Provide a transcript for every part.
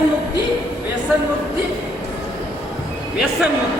વ્યસન મુક્તિ વ્યસન મુક્તિ વ્યસન મુક્તિ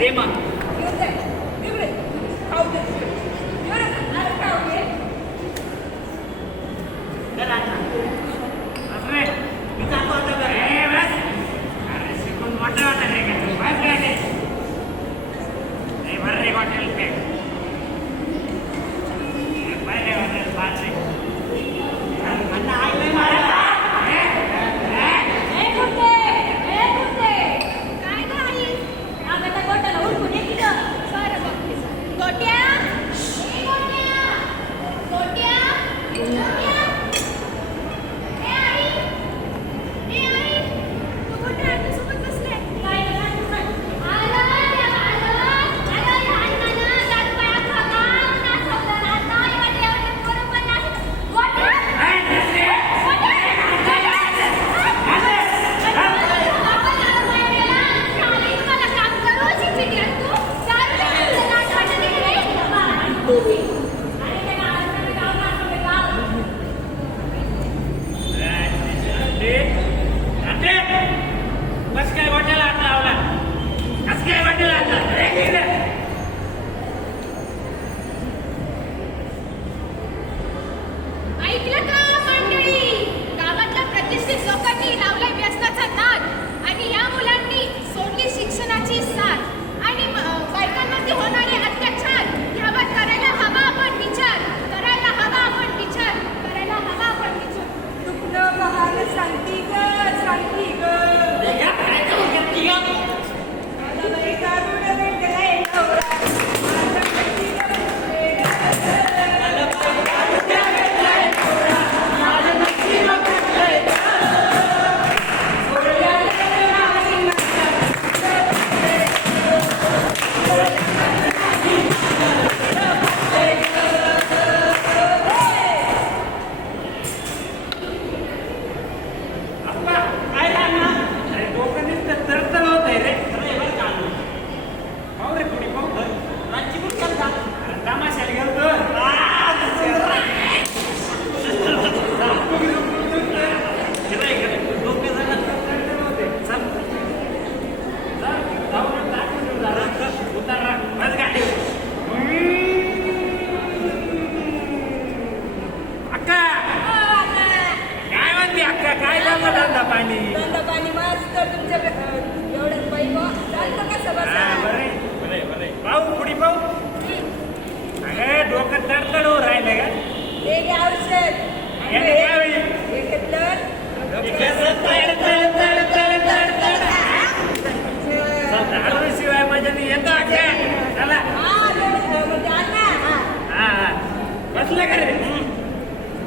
tema. Thank you. You You You You are are are are not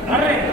All right.